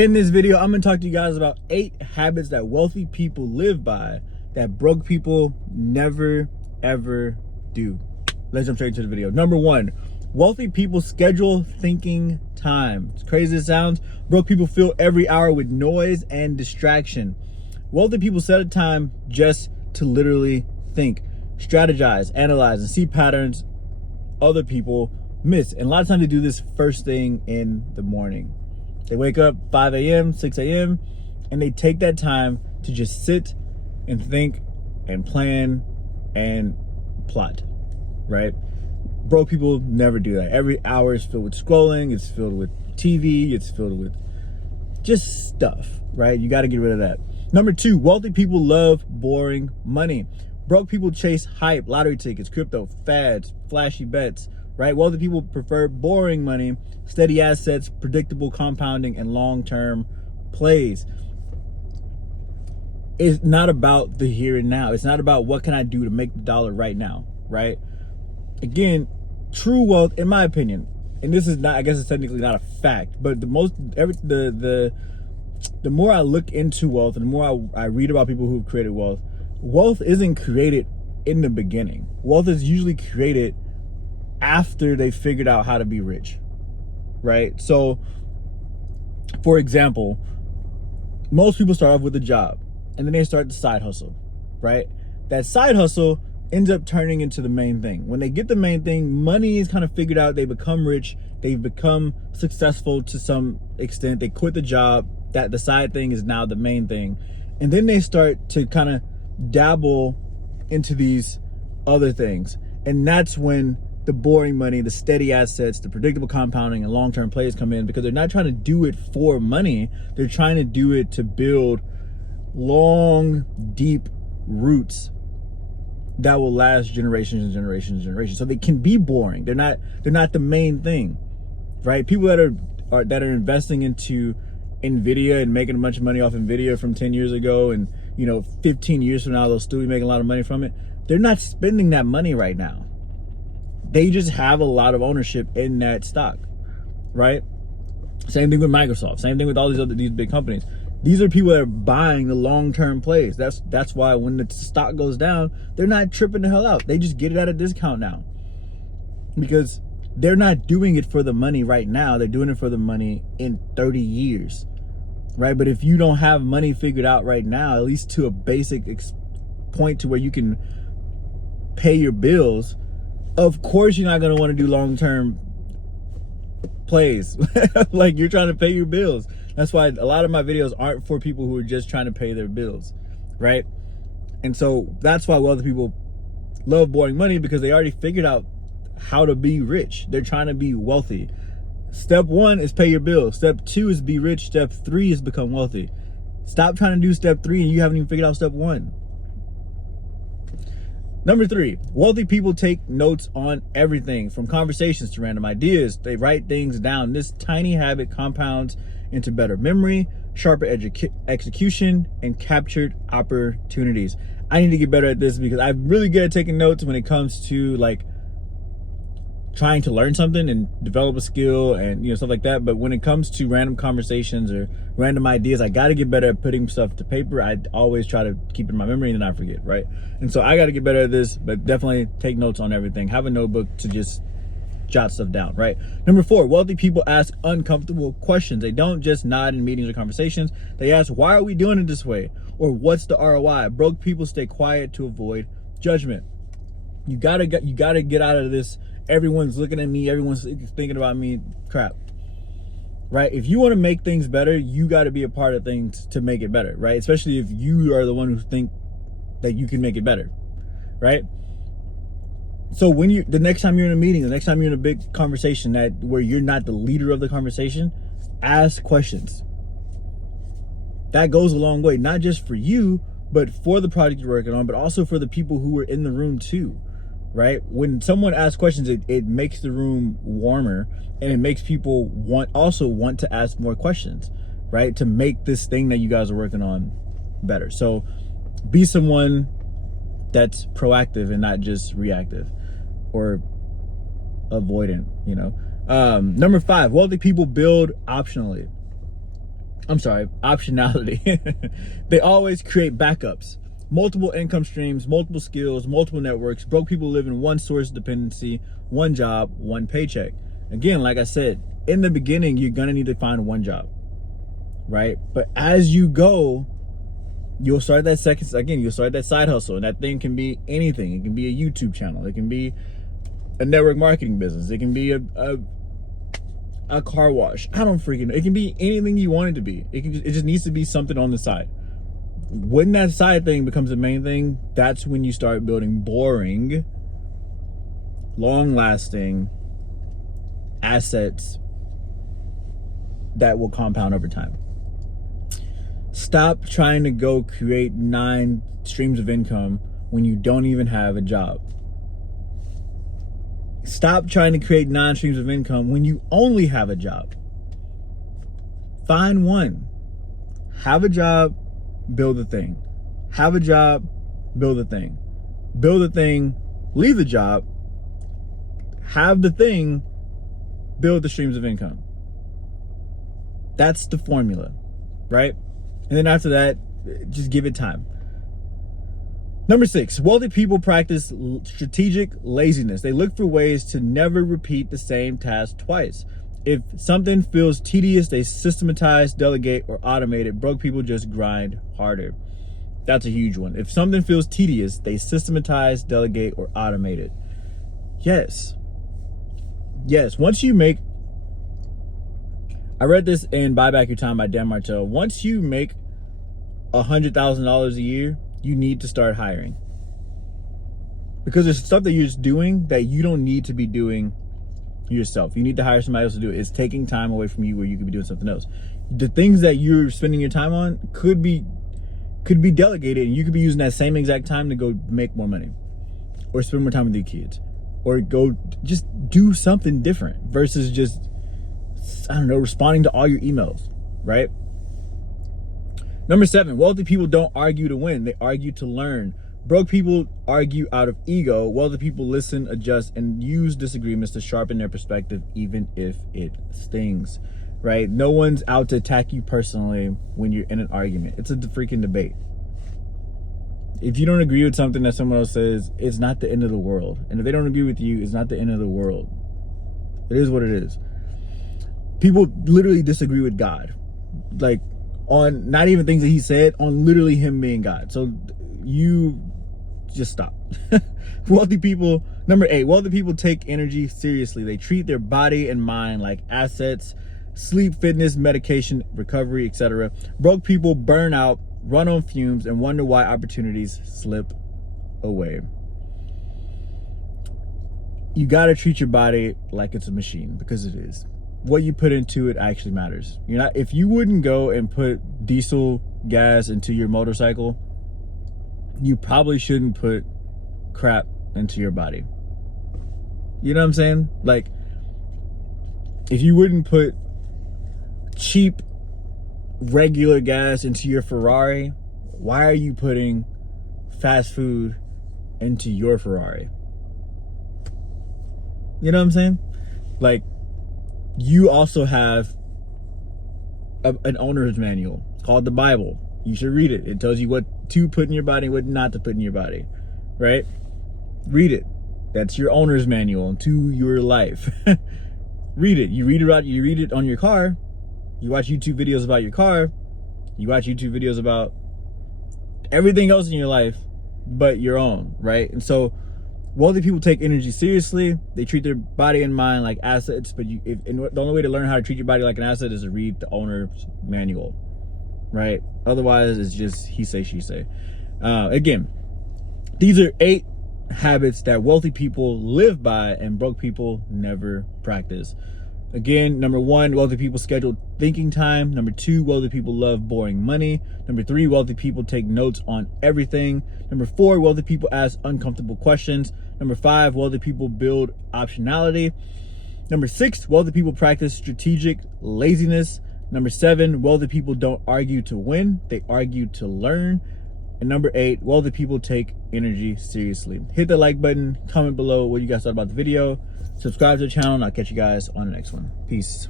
In this video, I'm going to talk to you guys about 8 habits that wealthy people live by that broke people never, ever do. Let's jump straight into the video. Number 1, wealthy people schedule thinking time. As crazy as it sounds, broke people fill every hour with noise and distraction. Wealthy people set a time just to literally think, strategize, analyze, and see patterns other people miss. And a lot of times they do this first thing in the morning. They wake up 5 a.m., 6 a.m., and they take that time to just sit and think and plan and plot, right? Broke people never do that. Every hour is filled with scrolling, it's filled with TV, it's filled with just stuff, right? You got to get rid of that. Number 2, wealthy people love boring money. Broke people chase hype, lottery tickets, crypto, fads, flashy bets, right? Wealthy people prefer boring money, steady assets, predictable compounding, and long-term plays. It's not about the here and now. It's not about what can I do to make the dollar right now, right? Again, true wealth, in my opinion, and this is not, I guess it's technically not a fact, but the more I look into wealth and the more I read about people who've created wealth, wealth isn't created in the beginning. Wealth is usually created after they figured out how to be rich, right? So, for example, most people start off with a job and then they start the side hustle, right? That side hustle ends up turning into the main thing. When they get the main thing, money is kind of figured out, they become rich, they've become successful to some extent, they quit the job, that the side thing is now the main thing. And then they start to kind of dabble into these other things. And that's when the boring money, the steady assets, the predictable compounding, and long-term plays come in, because they're not trying to do it for money. They're trying to do it to build long, deep roots that will last generations and generations and generations. So they can be boring. They're not the main thing, right? People that are investing into Nvidia and making a bunch of money off Nvidia from 10 years ago, and 15 years from now they'll still be making a lot of money from it. They're not spending that money right now. They just have a lot of ownership in that stock, right? Same thing with Microsoft. Same thing with all these big companies. These are people that are buying the long-term plays. That's why when the stock goes down, they're not tripping the hell out. They just get it at a discount now, because they're not doing it for the money right now. They're doing it for the money in 30 years, right? But if you don't have money figured out right now, at least to a basic point to where you can pay your bills, of course you're not going to want to do long-term plays. Like, you're trying to pay your bills. That's why a lot of my videos aren't for people who are just trying to pay their bills, right? And so that's why wealthy people love boring money, because they already figured out how to be rich. They're trying to be wealthy. Step 1 is pay your bills. Step 2 is be rich. Step 3 is become wealthy. Stop trying to do step 3 and you haven't even figured out step 1. Number 3, wealthy people take notes on everything, from conversations to random ideas. They write things down. This tiny habit compounds into better memory, sharper execution, and captured opportunities. I need to get better at this, because I'm really good at taking notes when it comes to like trying to learn something and develop a skill and stuff like that. But when it comes to random conversations or random ideas, I got to get better at putting stuff to paper. I always try to keep it in my memory and then I forget, right? And so I got to get better at this, but definitely take notes on everything. Have a notebook to just jot stuff down, right? Number 4, wealthy people ask uncomfortable questions. They don't just nod in meetings or conversations. They ask, why are we doing it this way? Or what's the ROI? Broke people stay quiet to avoid judgment. You gotta get out of this everyone's looking at me, everyone's thinking about me crap, right? If you want to make things better, you got to be a part of things to make it better, right? Especially if you are the one who think that you can make it better, right? So when the next time you're in a meeting, the next time you're in a big conversation where you're not the leader of the conversation, ask questions. That goes a long way, not just for you, but for the project you're working on, but also for the people who are in the room too, right? When someone asks questions, it makes the room warmer, and it makes people want to ask more questions, right? To make this thing that you guys are working on better. So be someone that's proactive and not just reactive or avoidant, Number 5, wealthy people build optionally. I'm sorry, optionality. They always create backups, multiple income streams, multiple skills, multiple networks. Broke people live in one source dependency, one job, one paycheck. Again, like I said, in the beginning, you're gonna need to find one job, right? But as you go, you'll start that you'll start that side hustle, and that thing can be anything. It can be a YouTube channel. It can be a network marketing business. It can be a car wash. I don't freaking know. It can be anything you want it to be. It just needs to be something on the side. When that side thing becomes the main thing, that's when you start building boring, long-lasting assets that will compound over time. Stop trying to go create 9 streams of income when you don't even have a job. Stop trying to create 9 streams of income when you only have a job. Find one. Have a job, build a thing. Have a job, build a thing. Build a thing, leave the job, have the thing, build the streams of income. That's the formula, right? And then after that, just give it time. Number 6, wealthy people practice strategic laziness. They look for ways to never repeat the same task twice. If something feels tedious, they systematize, delegate, or automate it. Broke people just grind harder. That's a huge one. If something feels tedious, they systematize, delegate, or automate it. Yes. Once you make, I read this in Buy Back Your Time by Dan Martell. Once you make $100,000 a year, you need to start hiring, because there's stuff that you're just doing that you don't need to be doing yourself. You need to hire somebody else to do it. It's taking time away from you where you could be doing something else. The things that you're spending your time on could be delegated, and you could be using that same exact time to go make more money, or spend more time with your kids, or go just do something different versus just, I don't know, responding to all your emails, right? Number 7, wealthy people don't argue to win. They argue to learn. Broke people argue out of ego. Wealthy people listen, adjust, and use disagreements to sharpen their perspective, even if it stings, right? No one's out to attack you personally when you're in an argument. It's a freaking debate. If you don't agree with something that someone else says, it's not the end of the world. And if they don't agree with you, it's not the end of the world. It is what it is. People literally disagree with God. Like, on not even things that he said, on literally him being God. So you just stop. Wealthy people, number 8, wealthy people take energy seriously. They treat their body and mind like assets, sleep, fitness, medication, recovery, etc. Broke people burn out, run on fumes, and wonder why opportunities slip away. You gotta treat your body like it's a machine, because it is. What you put into it actually matters. If you wouldn't go and put diesel gas into your motorcycle, you probably shouldn't put crap into your body. You know what I'm saying? Like, if you wouldn't put cheap regular gas into your Ferrari, why are you putting fast food into your Ferrari? You know what I'm saying? Like, you also have an owner's manual. It's called the Bible. You should read it. It tells you what to put in your body, what not to put in your body, right? Read it. That's your owner's manual to your life. Read it. You read it on your car. You watch YouTube videos about your car. You watch YouTube videos about everything else in your life but your own, right? And so wealthy people take energy seriously. They treat their body and mind like assets, but the only way to learn how to treat your body like an asset is to read the owner's manual, right? Otherwise, it's just he say, she say. Again, these are 8 habits that wealthy people live by and broke people never practice. Again, number 1, wealthy people schedule thinking time. Number 2, wealthy people love boring money. Number 3, wealthy people take notes on everything. Number 4, wealthy people ask uncomfortable questions. Number 5, wealthy people build optionality. Number 6, wealthy people practice strategic laziness. Number 7, wealthy people don't argue to win. They argue to learn. And number 8, wealthy people take energy seriously. Hit the like button, comment below what you guys thought about the video. Subscribe to the channel, and I'll catch you guys on the next one. Peace.